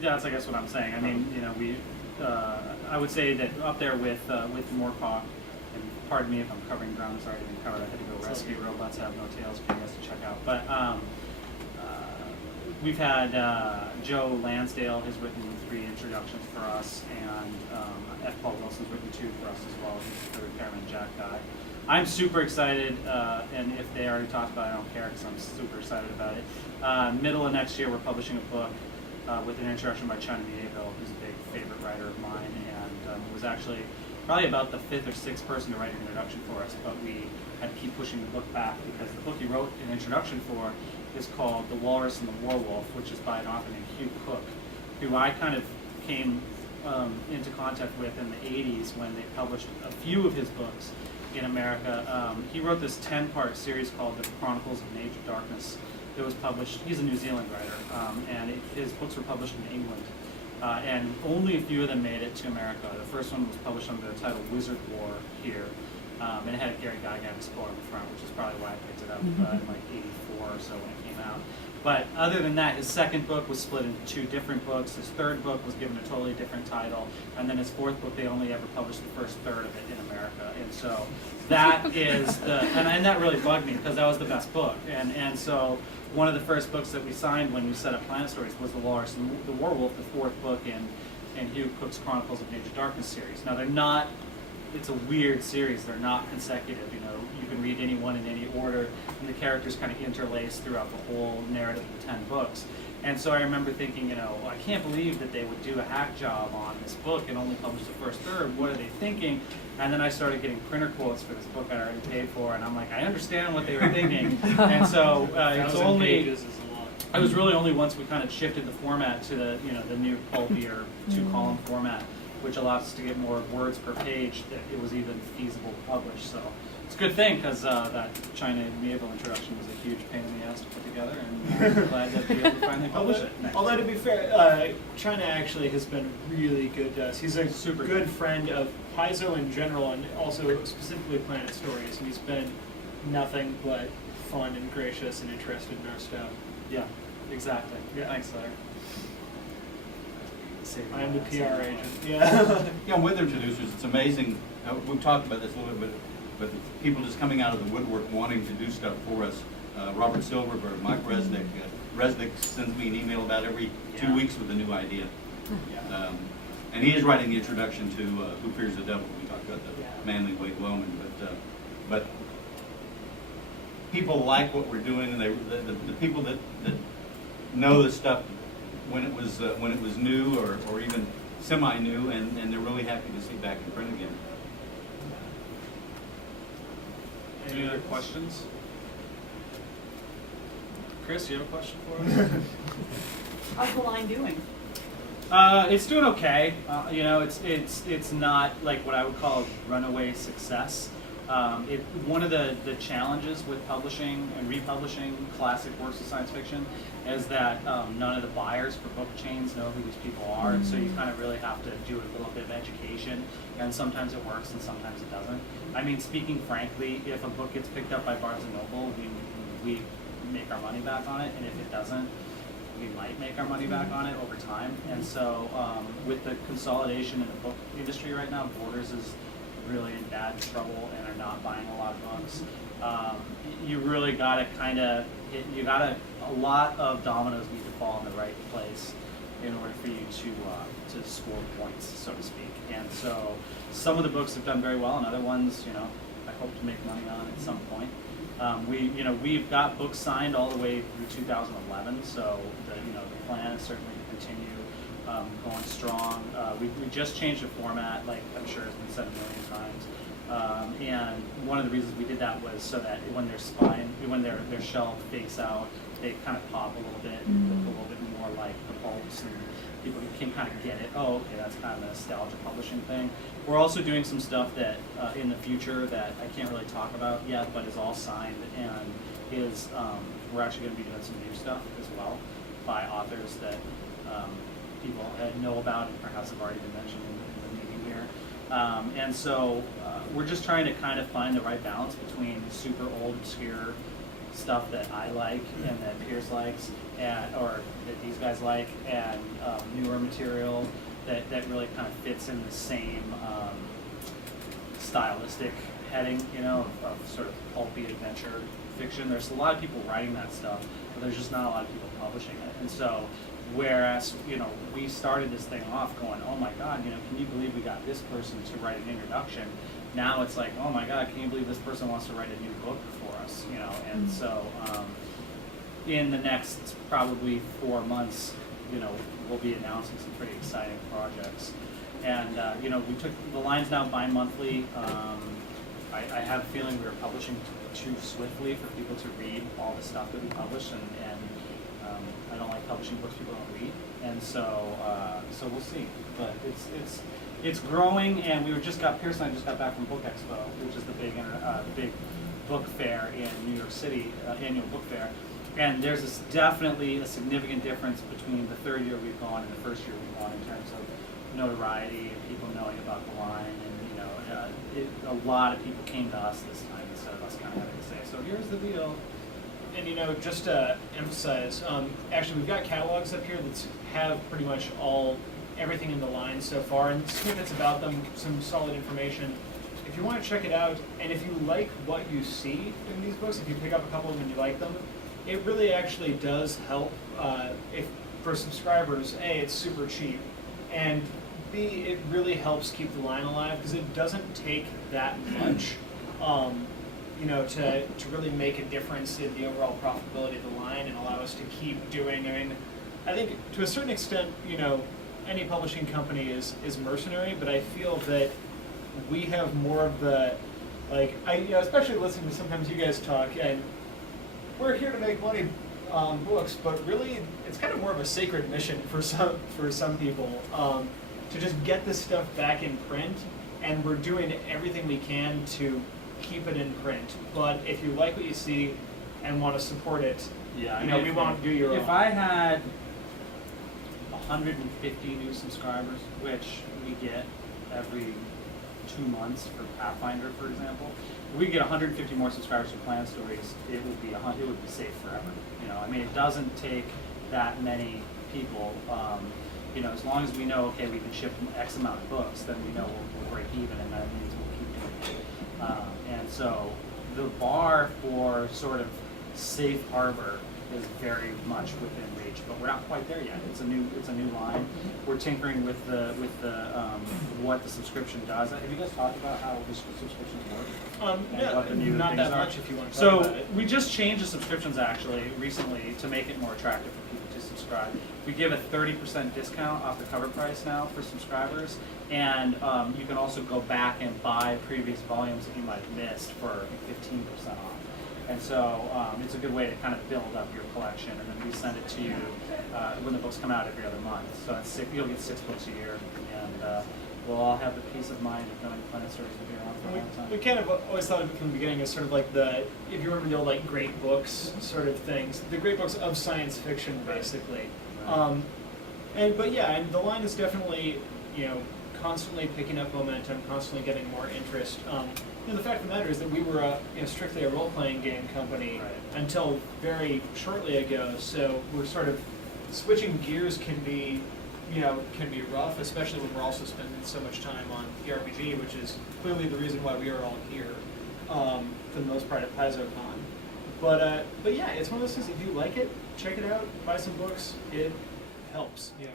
that's I guess what I'm saying. I mean, you know, I would say that up there with Moorcock, and pardon me if I'm covering ground that's already been covered. I had to go rescue robots have no tails for you guys to check out. But we've had Joe Lansdale has written 3 introductions for us, and F. Paul Wilson's written 2 for us as well. He's the Repairman Jack guy. I'm super excited, and if they already talked about it, I don't care because I'm super excited about it. Middle of next year, we're publishing a book with an introduction by China Mieville, who's a big favorite writer of mine, and was actually probably about the 5th or 6th person to write an introduction for us, but we had to keep pushing the book back because the book he wrote an introduction for is called The Walrus and the Werewolf, which is by an author named Hugh Cook, who I kind of came into contact with in the 80s when they published a few of his books in America. He wrote this 10-part series called The Chronicles of an Age of Darkness. It was published, he's a New Zealand writer, and his books were published in England. And only a few of them made it to America. The first one was published under the title Wizard War here, and it had a Gary Gygax score on the front, which is probably why I picked it up in like 84 or so when it came out. But other than that, his second book was split into 2 different books. His third book was given a totally different title. And then his fourth book, they only ever published the first third of it in America. And so that is the, and that really bugged me because that was the best book. And so one of the first books that we signed when we set up Planet Stories was The Walrus and the Werewolf, the 4th book in Hugh Cook's Chronicles of an Age of Darkness series. Now they're not, it's a weird series, they're not consecutive, you know, you can read any one in any order, and the characters kind of interlace throughout the whole narrative of the 10 books. And so I remember thinking, you know, I can't believe that they would do a hack job on this book and only publish the first third. What are they thinking? And then I started getting printer quotes for this book I already paid for, and I'm like, I understand what they were thinking. And so it's only, it was really only once we kind of shifted the format to the, you know, the new pulpier 2-column format, which allows us to get more words per page, that it was even feasible to publish. So it's a good thing because that China Mieville introduction was a huge pain in the ass to put together, and I'm glad to be able to finally publish it. Although to be fair, China actually has been really good to us. He's a super good friend of Paizo in general, and also specifically Planet Stories, and he's been nothing but fun and gracious and interested in our stuff. Yeah, exactly. Yeah. Thanks, Larry. I'm the PR agent. Yeah. Yeah, with introducers, it's amazing. We've talked about this a little bit, but people just coming out of the woodwork wanting to do stuff for us. Robert Silverberg, Mike Resnick. Resnick sends me an email about every 2 weeks with a new idea. Yeah. And he is writing the introduction to Who Fears the Devil. We talked about the manly Wade Wellman, but people like what we're doing, and the people that know the stuff when it was new or even semi-new, and they're really happy to see it back in print again. Any other questions? Chris, you have a question for us? How's the line doing? It's doing okay. You know, it's not like what I would call a runaway success. One of the challenges with publishing and republishing classic works of science fiction is that none of the buyers for book chains know who these people are, and so you kind of really have to do a little bit of education, and sometimes it works and sometimes it doesn't. I mean, speaking frankly, if a book gets picked up by Barnes & Noble, we make our money back on it, and if it doesn't, we might make our money back on it over time. And so with the consolidation in the book industry right now, Borders is really in bad trouble and are not buying a lot of books. You really got to kind of, a lot of dominoes need to fall in the right place in order for you to score points, so to speak. And so some of the books have done very well, and other ones, you know, I hope to make money on at some point. We've got books signed all the way through 2011, so the plan is certainly to continue going strong. We just changed the format, like I'm sure it's been said a million times. And one of the reasons we did that was so that when their shelf fakes out, they kind of pop a little bit and look a little bit more like the pulps, and people can kind of get it. Oh, okay, that's kind of a nostalgia publishing thing. We're also doing some stuff that in the future that I can't really talk about yet, but is all signed, and we're actually going to be doing some new stuff as well by authors that people know about and perhaps have already been mentioned in the meeting here. And so we're just trying to kind of find the right balance between super old, obscure stuff that I like and that Pierce likes, and or that these guys like, and newer material that really kind of fits in the same stylistic heading, you know, of sort of pulpy adventure fiction. There's a lot of people writing that stuff, but there's just not a lot of people publishing it. And so, whereas, you know, we started this thing off going, oh my God, you know, can you believe we got this person to write an introduction? Now it's like, oh my God, can you believe this person wants to write a new book for us, you know? And so, in the next probably 4 months, you know, we'll be announcing some pretty exciting projects. And, you know, we took, the line's now bi-monthly. I have a feeling we were publishing too swiftly for people to read all the stuff that we publish, and I don't like publishing books people don't read, and so we'll see. But it's growing, and Pierce and I just got back from Book Expo, which is the big book fair in New York City, annual book fair. And there's definitely a significant difference between the third year we've gone and the first year we've gone in terms of notoriety and people knowing about the line, and you know, a lot of people came to us this time instead of us kind of having to say, so here's the deal. And you know, just to emphasize, actually we've got catalogs up here that have pretty much everything in the line so far, and snippets about them, some solid information. If you want to check it out, and if you like what you see in these books, if you pick up a couple of them and you like them, it really actually does help. For subscribers, A, it's super cheap, and B, it really helps keep the line alive because it doesn't take that much. You know, to really make a difference in the overall profitability of the line and allow us to keep doing. I mean, I think to a certain extent, you know, any publishing company is mercenary, but I feel that we have more of the, like, you know, especially listening to sometimes you guys talk, and we're here to make money on books, but really it's kind of more of a sacred mission for some people to just get this stuff back in print, and we're doing everything we can to keep it in print. But if you like what you see and want to support it, Yeah, you know, we won't do your own. If I had 150 new subscribers, which we get every 2 months for Pathfinder, for example, if we get 150 more subscribers for Plan Stories, it would be safe forever. You know, I mean, it doesn't take that many people. You know, as long as we know, okay, we can ship X amount of books, then we know we'll break even, and that means we'll keep doing it. And so the bar for sort of safe harbor is very much within reach, but we're not quite there yet. It's a new line. We're tinkering with the what the subscription does. Have you guys talked about how the subscriptions work? No, not that much if you want to talk So about it. we just changed the subscriptions actually recently to make it more attractive for people to subscribe. We give a 30% discount off the cover price now for subscribers, and you can also go back and buy previous volumes that you might have missed for 15% off. And so it's a good way to kind of build up your collection, and then we send it to you when the books come out every other month. So it's you'll get 6 books a year, and we'll all have the peace of mind of knowing Planet Stories will be around for a long time. We kind of always thought of it from the beginning as sort of like if you remember the old like great books sort of things, the great books of science fiction basically. Right. But yeah, and the line is definitely, you know, constantly picking up momentum, constantly getting more interest. You know, the fact of the matter is that we were strictly a role-playing game company until very shortly ago. So we're sort of switching gears can be rough, especially when we're also spending so much time on the RPG, which is clearly the reason why we are all here for the most part at PaizoCon. But yeah, it's one of those things. If you like it, check it out, buy some books. It helps. You know.